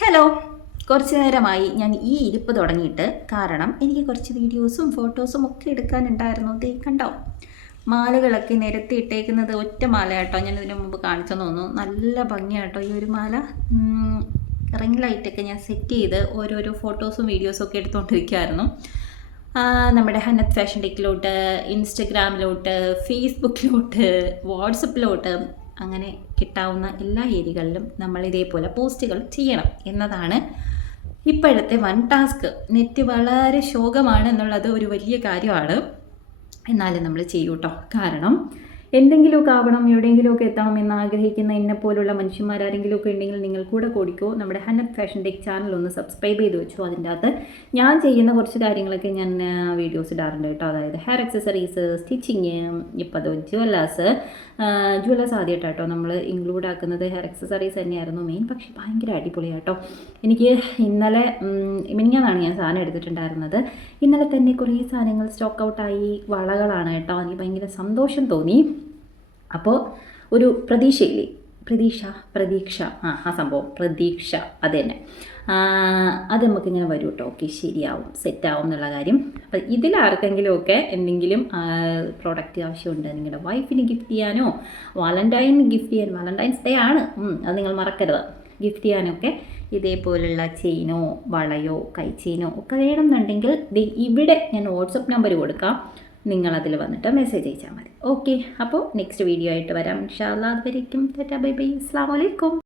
Hello, കുറച്ച് നേരമായി ഞാൻ ഈ ഇരിപ്പ് തുടങ്ങിയിട്ട്. കാരണം എനിക്ക് കുറച്ച് വീഡിയോസും ഫോട്ടോസും ഒക്കെ എടുക്കാനുണ്ടായിരുന്നു. ദേ കണ്ടോ, മാലകളൊക്കെ നിരത്തിയിട്ടേക്കുന്നത് ഒറ്റ മാല കേട്ടോ. ഞാൻ ഇതിനു മുമ്പ് കാണിച്ചെന്ന് തോന്നുന്നു. നല്ല ഭംഗിയാട്ടോ ഈ ഒരു മാല. റിംഗ് ലൈറ്റൊക്കെ ഞാൻ സെറ്റ് ചെയ്ത് ഓരോരോ ഫോട്ടോസും വീഡിയോസും ഒക്കെ എടുത്തുകൊണ്ടിരിക്കുമായിരുന്നു. നമ്മുടെ ഹന്നത്ത് ഫാഷൻ ടെക്കിലോട്ട്, ഇൻസ്റ്റഗ്രാമിലോട്ട്, ഫേസ്ബുക്കിലോട്ട്, വാട്സപ്പിലോട്ട്, അങ്ങനെ കിട്ടാവുന്ന എല്ലാ ഏരിയകളിലും നമ്മൾ ഇതേപോലെ പോസ്റ്റുകൾ ചെയ്യണം എന്നതാണ് ഇപ്പോഴത്തെ വൺ ടാസ്ക്. നെറ്റ് വളരെ ശോകമാണ് എന്നുള്ളത് ഒരു വലിയ കാര്യമാണ്. എന്നാലും നമ്മൾ ചെയ്യൂട്ടോ. കാരണം എന്തെങ്കിലുമൊക്കെ ആവണം, എവിടെയെങ്കിലുമൊക്കെ എത്തണം എന്ന് ആഗ്രഹിക്കുന്ന എന്നെപ്പോലുള്ള മനുഷ്യന്മാരാരെങ്കിലുമൊക്കെ ഉണ്ടെങ്കിൽ നിങ്ങൾ കൂടെ കൂടിക്കോ. നമ്മുടെ ഹന്നത്ത് ഫാഷൻ ടെക് ചാനൽ ഒന്ന് സബ്സ്ക്രൈബ് ചെയ്ത് വെച്ചു. അതിൻ്റെ അകത്ത് ഞാൻ ചെയ്യുന്ന കുറച്ച് കാര്യങ്ങളൊക്കെ ഞാൻ വീഡിയോസ് ഇടാറുണ്ട് കേട്ടോ. അതായത് ഹെയർ അക്സസറീസ്, സ്റ്റിച്ചിങ്, ഇപ്പോൾ അത് ജ്വല്ലേഴ്സ് ആദ്യമായിട്ടോ നമ്മൾ ഇൻക്ലൂഡ് ആക്കുന്നത്. ഹെയർ അക്സസറീസ് തന്നെയായിരുന്നു മെയിൻ, പക്ഷേ ഭയങ്കര അടിപൊളിയാട്ടോ. എനിക്ക് ഇന്നലെ മിനിഞ്ഞാന്നാണ് ഞാൻ സാധനം എടുത്തിട്ടുണ്ടായിരുന്നത്. ഇന്നലെ തന്നെ കുറേ സാധനങ്ങൾ സ്റ്റോക്ക് ഔട്ടായി. വളകളാണ് കേട്ടോ. എനിക്ക് ഭയങ്കര സന്തോഷം തോന്നി. അപ്പോൾ ഒരു പ്രതീക്ഷയില്ലേ, പ്രതീക്ഷ ആ സംഭവം പ്രതീക്ഷ, അത് തന്നെ. അത് നമുക്കിങ്ങനെ വരും കേട്ടോ. ഓക്കെ, ശരിയാവും, സെറ്റാവും എന്നുള്ള കാര്യം. അപ്പം ഇതിലാർക്കെങ്കിലുമൊക്കെ എന്തെങ്കിലും പ്രോഡക്റ്റ് ആവശ്യമുണ്ട്, നിങ്ങളുടെ വൈഫിന് ഗിഫ്റ്റ് ചെയ്യാനോ, വാലൻറ്റൈൻസ് ഡേ ആണ്, അത് നിങ്ങൾ മറക്കരുത്. ഗിഫ്റ്റ് ചെയ്യാനൊക്കെ ഇതേപോലുള്ള ചെയിനോ വളയോ കൈ ചെയിനോ ഒക്കെ വേണമെന്നുണ്ടെങ്കിൽ ഇവിടെ ഞാൻ വാട്സപ്പ് നമ്പർ കൊടുക്കാം. നിങ്ങളതിൽ വന്നിട്ട് മെസ്സേജ് അയച്ചാൽ മതി. ഓക്കെ, അപ്പോൾ നെക്സ്റ്റ് വീഡിയോ ആയിട്ട് വരാം ഇൻഷാ അല്ലാഹ്. അതുവരേക്കും ടാറ്റാ ബൈ ബൈ, അസ്സലാമു അലൈക്കും.